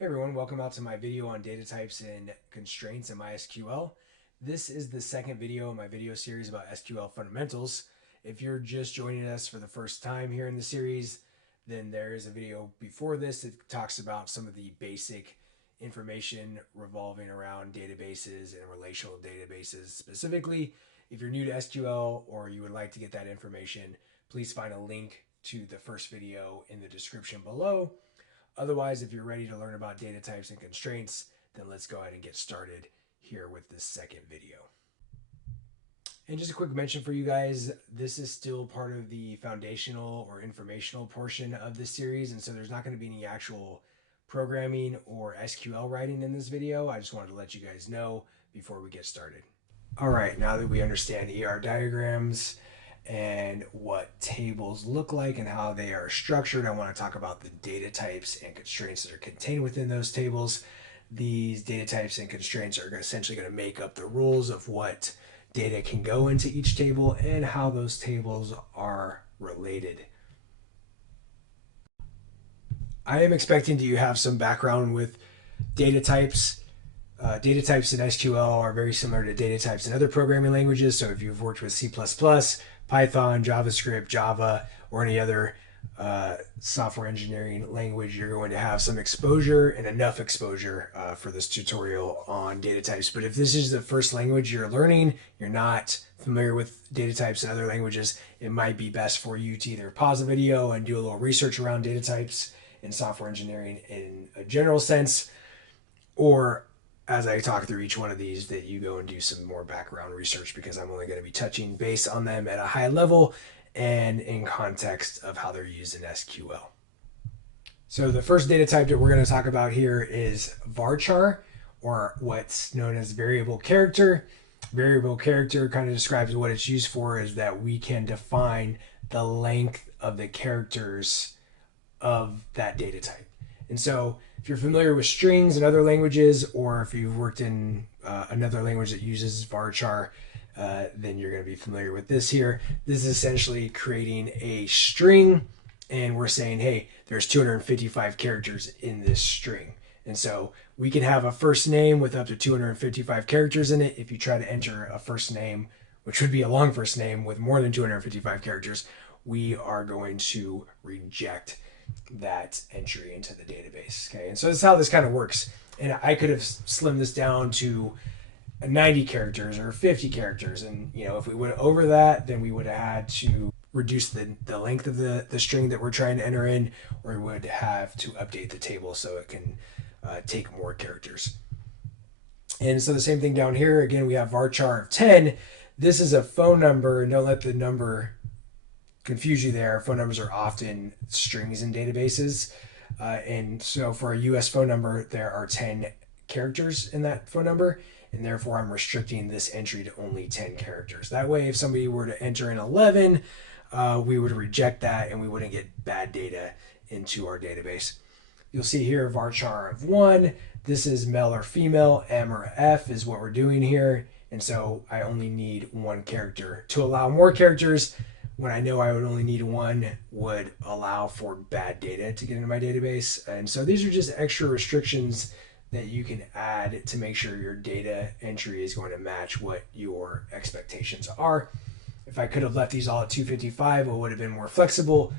Hey everyone, welcome out to my video on data types and constraints in MySQL. This is the second video in my video series about SQL fundamentals. If you're just joining us for the first time here in the series, then there is a video before this that talks about some of the basic information revolving around databases and relational databases. Specifically, if you're new to SQL or you would like to get that information, please find a link to the first video in the description below. Otherwise, if you're ready to learn about data types and constraints, then let's go ahead and get started here with this second video. And just a quick mention for you guys, this is still part of the foundational or informational portion of this series, and so there's not going to be any actual programming or SQL writing in this video. I just wanted to let you guys know before we get started. All right, now that we understand ER diagrams and what tables look like and how they are structured, I want to talk about the data types and constraints that are contained within those tables. These data types and constraints are essentially going to make up the rules of what data can go into each table and how those tables are related. I am expecting you have some background with data types. Data types in SQL are very similar to data types in other programming languages. So if you've worked with C++, Python, JavaScript, Java, or any other software engineering language, you're going to have some exposure and enough exposure for this tutorial on data types. But if this is the first language you're learning, you're not familiar with data types in other languages, it might be best for you to either pause the video and do a little research around data types in software engineering in a general sense, or as I talk through each one of these, that you go and do some more background research, because I'm only going to be touching base on them at a high level and in context of how they're used in SQL. So the first data type that we're going to talk about here is VARCHAR, or what's known as variable character. Variable character kind of describes what it's used for, is that we can define the length of the characters of that data type. And so if you're familiar with strings in other languages, or if you've worked in another language that uses varchar, then you're going to be familiar with this here. This is essentially creating a string, and we're saying, hey, there's 255 characters in this string. And so we can have a first name with up to 255 characters in it. If you try to enter a first name, which would be a long first name with more than 255 characters, we are going to reject that entry into the database. Okay, and so this is how this kind of works. And I could have slimmed this down to 90 characters or 50 characters, and if we went over that, then we would have had to reduce the length of the string that we're trying to enter in, or we would have to update the table so it can take more characters. And so the same thing down here, again, we have varchar of 10. This is a phone number, and don't let the number confuse you there. Phone numbers are often strings in databases. And so for a US phone number, there are 10 characters in that phone number, and therefore I'm restricting this entry to only 10 characters. That way, if somebody were to enter in 11, we would reject that and we wouldn't get bad data into our database. You'll see here varchar of 1. This is male or female, M or F is what we're doing here. And so I only need one character. To allow more characters, when I know I would only need one, would allow for bad data to get into my database. And so these are just extra restrictions that you can add to make sure your data entry is going to match what your expectations are. If I could have left these all at 255, it would have been more flexible,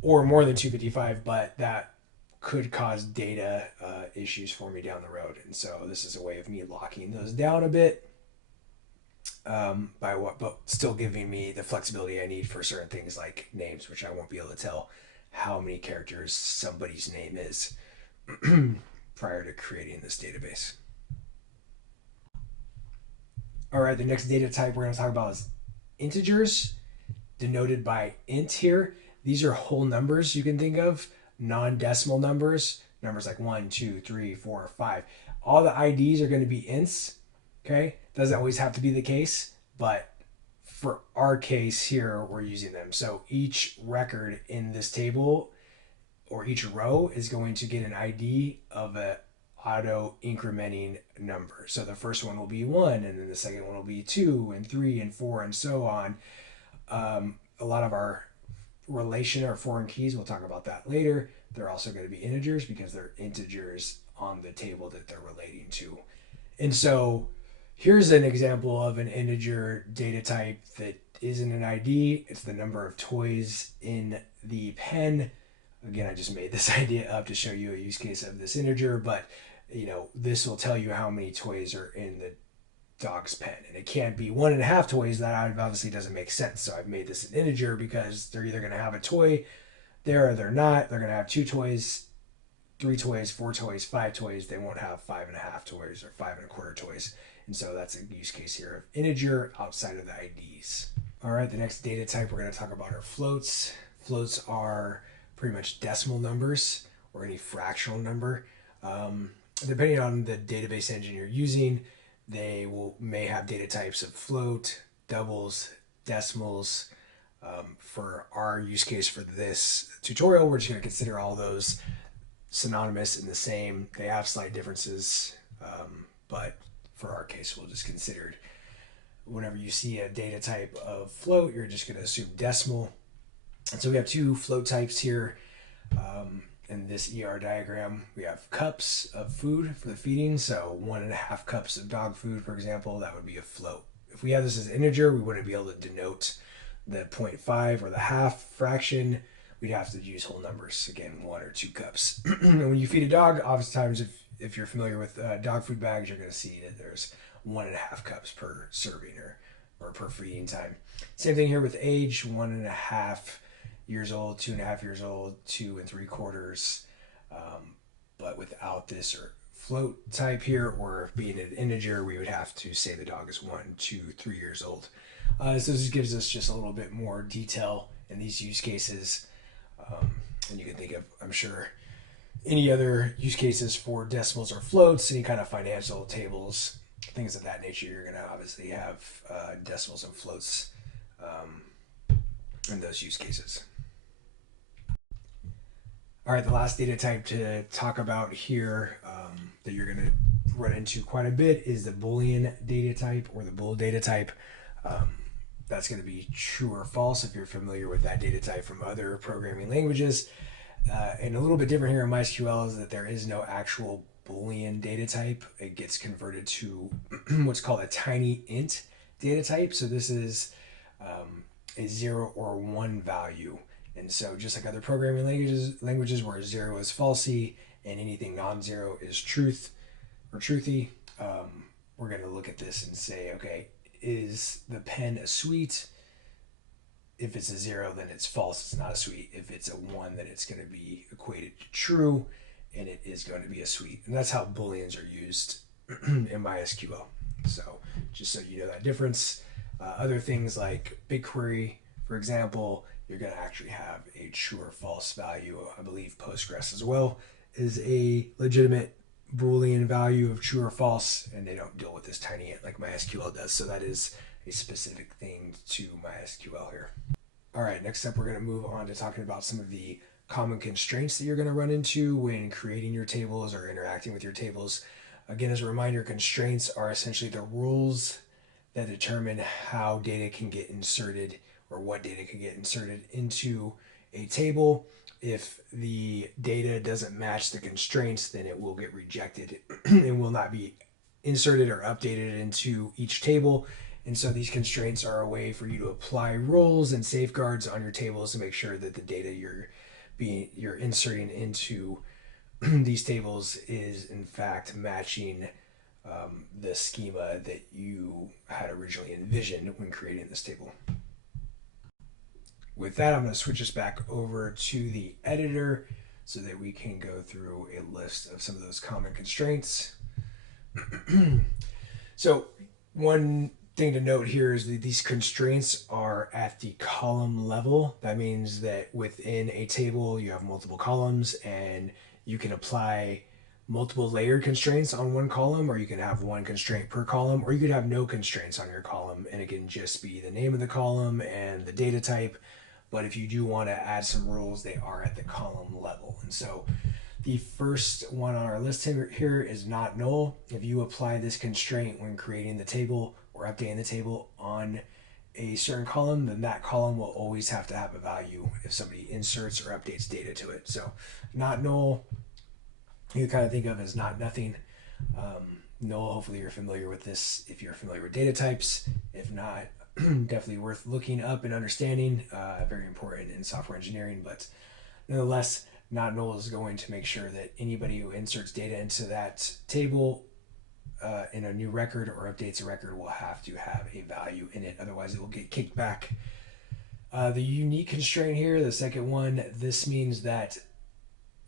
or more than 255, but that could cause data issues for me down the road. And so this is a way of me locking those down a bit. But still giving me the flexibility I need for certain things like names, which I won't be able to tell how many characters somebody's name is prior to creating this database. All right, the next data type we're going to talk about is integers, denoted by int here. These are whole numbers you can think of, non-decimal numbers, numbers like 1, 2, 3, 4, 5. All the IDs are going to be ints. Okay, doesn't always have to be the case, but for our case here, we're using them. So each record in this table, or each row, is going to get an ID of a auto incrementing number. So the first one will be 1, and then the second one will be 2 and 3 and 4 and so on. A lot of our relation or foreign keys, we'll talk about that later, they're also going to be integers because they're integers on the table that they're relating to. And so here's an example of an integer data type that isn't an ID. It's the number of toys in the pen. Again, I just made this idea up to show you a use case of this integer, but this will tell you how many toys are in the dog's pen. And it can't be 1.5 toys. That obviously doesn't make sense. So I've made this an integer because they're either going to have a toy there or they're not. They're going to have 2 toys, 3 toys, 4 toys, 5 toys. They won't have 5.5 toys or 5.25 toys. And so that's a use case here of integer outside of the IDs. All right, the next data type we're going to talk about are floats. Floats are pretty much decimal numbers or any fractional number. Depending on the database engine you're using, they may have data types of float, doubles, decimals. For our use case for this tutorial, we're just going to consider all those synonymous and the same. They have slight differences, but for our case, we'll just consider whenever you see a data type of float, you're just going to assume decimal. And so we have 2 float types here. In this ER diagram, we have cups of food for the feeding. So 1.5 cups of dog food, for example, that would be a float. If we have this as an integer, we wouldn't be able to denote the 0.5 or the half fraction. We'd have to use whole numbers, again, 1 or 2 cups. And when you feed a dog, oftentimes, if you're familiar with dog food bags, you're going to see that there's 1.5 cups per serving or per feeding time. Same thing here with age, 1.5 years old, 2.5 years old, 2 3/4. But without this or float type here, or being an integer, we would have to say the dog is 1, 2, 3 years old. So this gives us just a little bit more detail in these use cases. And you can think of, I'm sure, any other use cases for decimals or floats, any kind of financial tables, things of that nature. You're going to obviously have decimals and floats in those use cases. All right, the last data type to talk about here that you're going to run into quite a bit is the Boolean data type or the bool data type. That's going to be true or false if you're familiar with that data type from other programming languages. And a little bit different here in MySQL is that there is no actual Boolean data type. It gets converted to what's called a tiny int data type. So this is a 0 or 1 value. And so just like other programming languages where 0 is falsy and anything non-zero is truth or truthy, we're going to look at this and say, okay, is the pen a sweet? If it's a 0, then it's false, it's not a sweet. If it's a 1, then it's going to be equated to true, and it is going to be a sweet. And that's how Booleans are used in MySQL. So just so you know that difference. Other things like BigQuery, for example, you're going to actually have a true or false value. I believe Postgres as well is a legitimate Boolean value of true or false, and they don't deal with this tiny int like MySQL does. So that is a specific thing to MySQL here. All right, next up, we're going to move on to talking about some of the common constraints that you're going to run into when creating your tables or interacting with your tables. Again, as a reminder, constraints are essentially the rules that determine how data can get inserted or what data can get inserted into a table. If the data doesn't match the constraints, then it will get rejected and will not be inserted or updated into each table. And so these constraints are a way for you to apply rules and safeguards on your tables to make sure that the data you're inserting into these tables is in fact matching the schema that you had originally envisioned when creating this table. With that, I'm going to switch us back over to the editor so that we can go through a list of some of those common constraints. So one thing to note here is that these constraints are at the column level. That means that within a table, you have multiple columns and you can apply multiple layered constraints on one column, or you can have one constraint per column, or you could have no constraints on your column and it can just be the name of the column and the data type. But if you do want to add some rules, they are at the column level. And so the first one on our list here is not null. If you apply this constraint when creating the table or updating the table on a certain column, then that column will always have to have a value if somebody inserts or updates data to it. So not null, you kind of think of as not nothing. Null, hopefully you're familiar with this if you're familiar with data types. If not, definitely worth looking up and understanding. Very important in software engineering, but nonetheless, not null is going to make sure that anybody who inserts data into that table in a new record or updates a record will have to have a value in it. Otherwise, it will get kicked back. The unique constraint here, the second one, this means that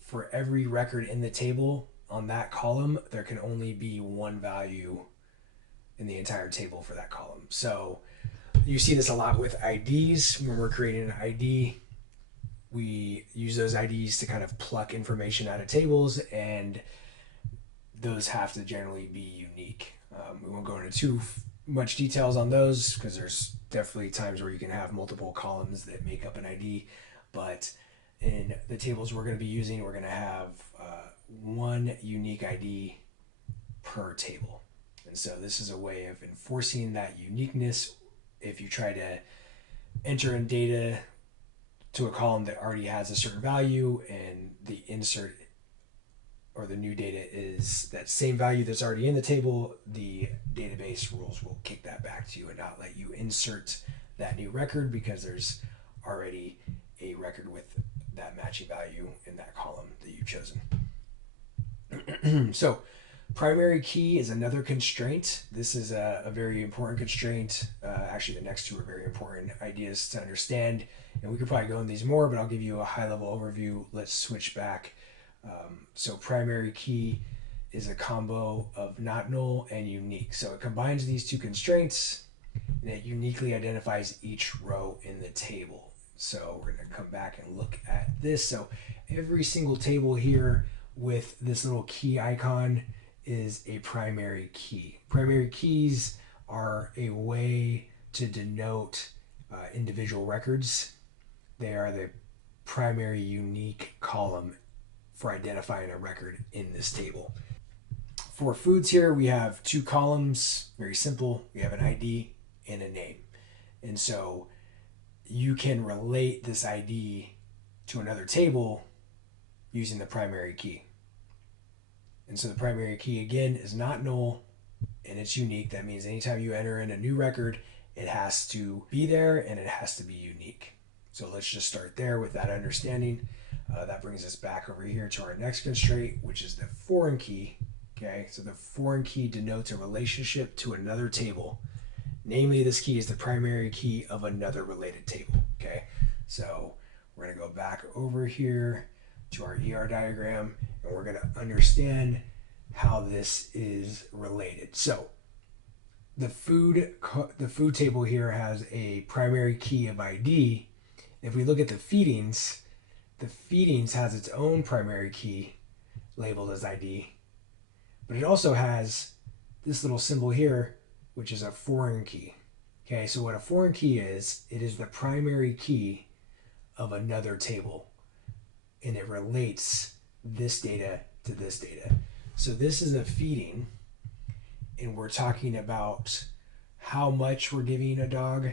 for every record in the table on that column, there can only be one value in the entire table for that column. So you see this a lot with IDs. When we're creating an ID, we use those IDs to kind of pluck information out of tables, and those have to generally be unique. We won't go into too much details on those because there's definitely times where you can have multiple columns that make up an ID, but in the tables we're going to be using, we're going to have one unique ID per table. And so this is a way of enforcing that uniqueness. If you try to enter in data to a column that already has a certain value and the insert or the new data is that same value that's already in the table, the database rules will kick that back to you and not let you insert that new record because there's already a record with that matching value in that column that you've chosen. So primary key is another constraint. This is a very important constraint. Actually, the next two are very important ideas to understand, and we could probably go in these more, but I'll give you a high-level overview. Let's switch back. So primary key is a combo of not null and unique. So it combines these two constraints, and it uniquely identifies each row in the table. So we're going to come back and look at this. So every single table here with this little key icon is a primary key. Primary keys are a way to denote individual records. They are the primary unique column for identifying a record in this table. For foods here, we have two columns, very simple. We have an ID and a name. And so you can relate this ID to another table using the primary key. And so the primary key, again, is not null, and it's unique. That means anytime you enter in a new record, it has to be there, and it has to be unique. So let's just start there with that understanding. That brings us back over here to our next constraint, which is the foreign key. Okay, so the foreign key denotes a relationship to another table. Namely, this key is the primary key of another related table. Okay, so we're going to go back over here to our ER diagram, and we're going to understand how this is related. So the food table here has a primary key of ID. If we look at the feedings has its own primary key labeled as ID, but it also has this little symbol here, which is a foreign key. Okay, so what a foreign key is, it is the primary key of another table, and it relates this data to this data. So this is a feeding, and we're talking about how much we're giving a dog,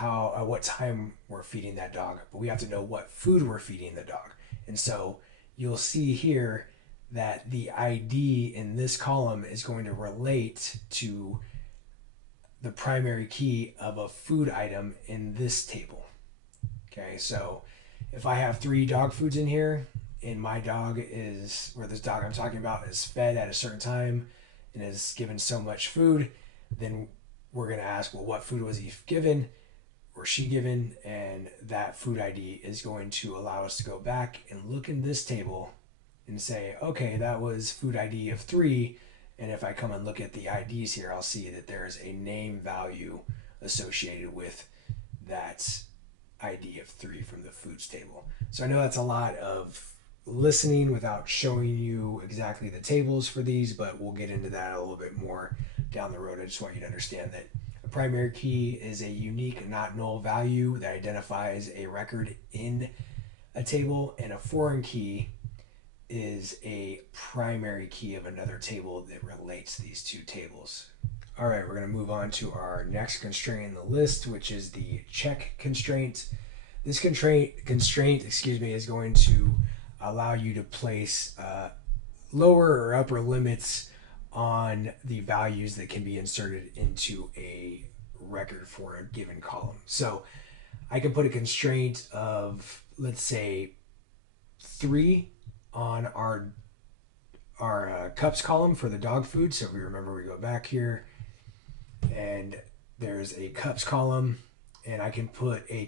at what time we're feeding that dog, but we have to know what food we're feeding the dog. And so you'll see here that the ID in this column is going to relate to the primary key of a food item in this table. Okay, so if I have 3 dog foods in here, and my dog is, or this dog I'm talking about is fed at a certain time and is given so much food, then we're going to ask, well, what food was he given or she given? And that food ID is going to allow us to go back and look in this table and say, okay, that was food ID of 3. And if I come and look at the IDs here, I'll see that there's a name value associated with that ID of 3 from the foods table. So I know that's a lot of listening without showing you exactly the tables for these, but we'll get into that a little bit more down the road. I just want you to understand that a primary key is a unique, not null value that identifies a record in a table, and a foreign key is a primary key of another table that relates these two tables. All right, we're going to move on to our next constraint in the list, which is the check constraint. This constraint, is going to allow you to place lower or upper limits on the values that can be inserted into a record for a given column. So I can put a constraint of, let's say, 3 on our cups column for the dog food. So if we remember, we go back here and there's a cups column, and I can put a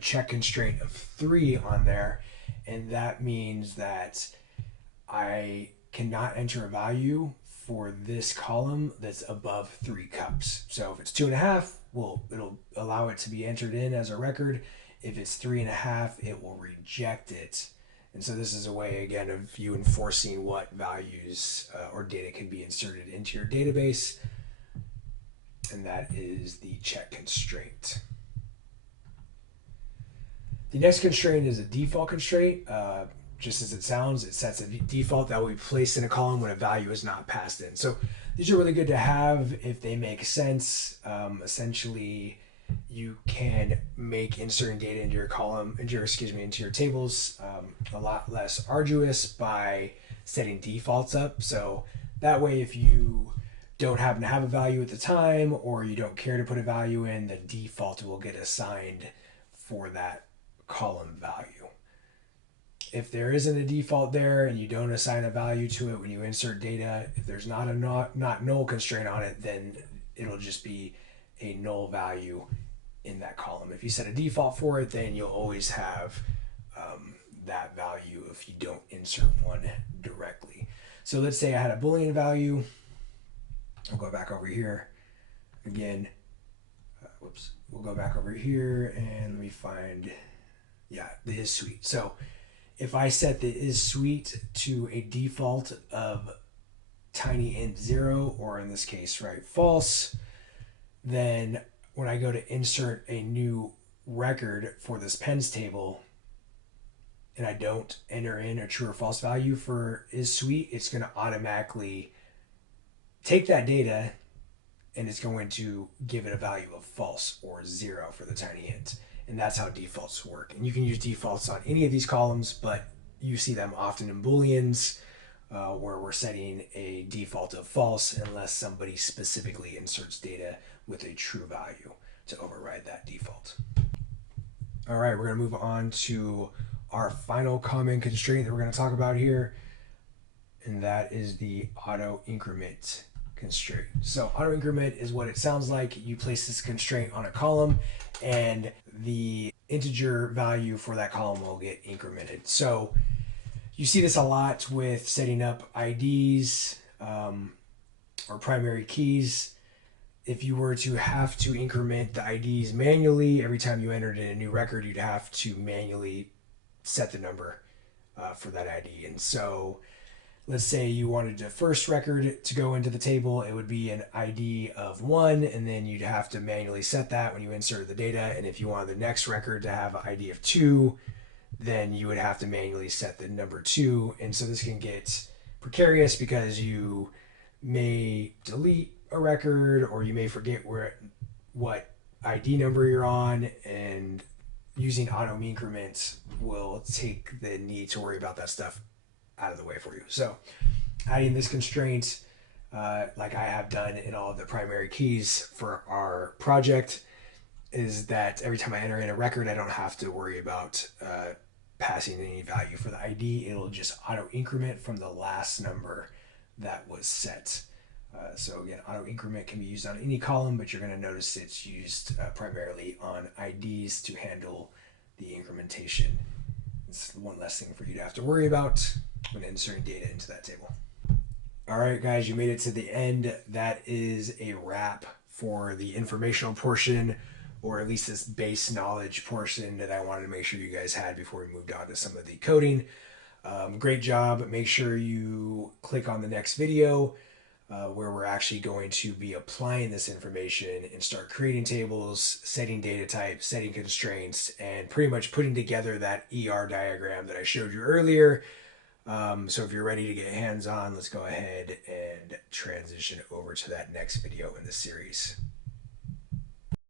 check constraint of 3 on there, and that means that I cannot enter a value for this column that's above 3 cups. So if it's 2.5, well, it'll allow it to be entered in as a record. If it's 3.5, it will reject it. And so this is a way, again, of you enforcing what values or data can be inserted into your database. And that is the check constraint. The next constraint is a default constraint. Just as it sounds, it sets a default that will be placed in a column when a value is not passed in. So these are really good to have if they make sense. Essentially, you can make inserting data into your column, into your tables a lot less arduous by setting defaults up. So that way, if you don't happen to have a value at the time, or you don't care to put a value in, the default will get assigned for that column value. If there isn't a default there and you don't assign a value to it when you insert data, if there's not a not null constraint on it, then it'll just be a null value in that column. If you set a default for it, then you'll always have that value if you don't insert one directly. So let's say I had a Boolean value. I'll go back over here again. We'll go back over here and let me find, the is suite. So if I set the is suite to a default of tiny int 0, or in this case, false, then when I go to insert a new record for this pens table and I don't enter in a true or false value for is suite, it's going to automatically take that data and it's going to give it a value of false or 0 for the tiny int. And that's how defaults work. And you can use defaults on any of these columns, but you see them often in Booleans where we're setting a default of false unless somebody specifically inserts data with a true value to override that default. All right, we're going to move on to our final common constraint that we're going to talk about here, and that is the auto increment constraint. So auto increment is what it sounds like. You place this constraint on a column and the integer value for that column will get incremented. So you see this a lot with setting up IDs or primary keys. If you were to have to increment the IDs manually, every time you entered in a new record, you'd have to manually set the number for that ID. And so let's say you wanted the first record to go into the table, it would be an ID of 1, and then you'd have to manually set that when you inserted the data. And if you wanted the next record to have an ID of 2, then you would have to manually set the number 2. And so this can get precarious because you may delete a record or you may forget what ID number you're on, and using auto increment will take the need to worry about that stuff out of the way for you. So adding this constraint, like I have done in all of the primary keys for our project, is that every time I enter in a record, I don't have to worry about passing any value for the ID. It'll just auto increment from the last number that was set. So again, auto increment can be used on any column, but you're going to notice it's used primarily on IDs to handle the incrementation. It's one less thing for you to have to worry about when inserting data into that table. All right, guys, you made it to the end. That is a wrap for the informational portion, or at least this base knowledge portion that I wanted to make sure you guys had before we moved on to some of the coding. Great job. Make sure you click on the next video where we're actually going to be applying this information and start creating tables, setting data types, setting constraints, and pretty much putting together that ER diagram that I showed you earlier So if you're ready to get hands-on, let's go ahead and transition over to that next video in the series.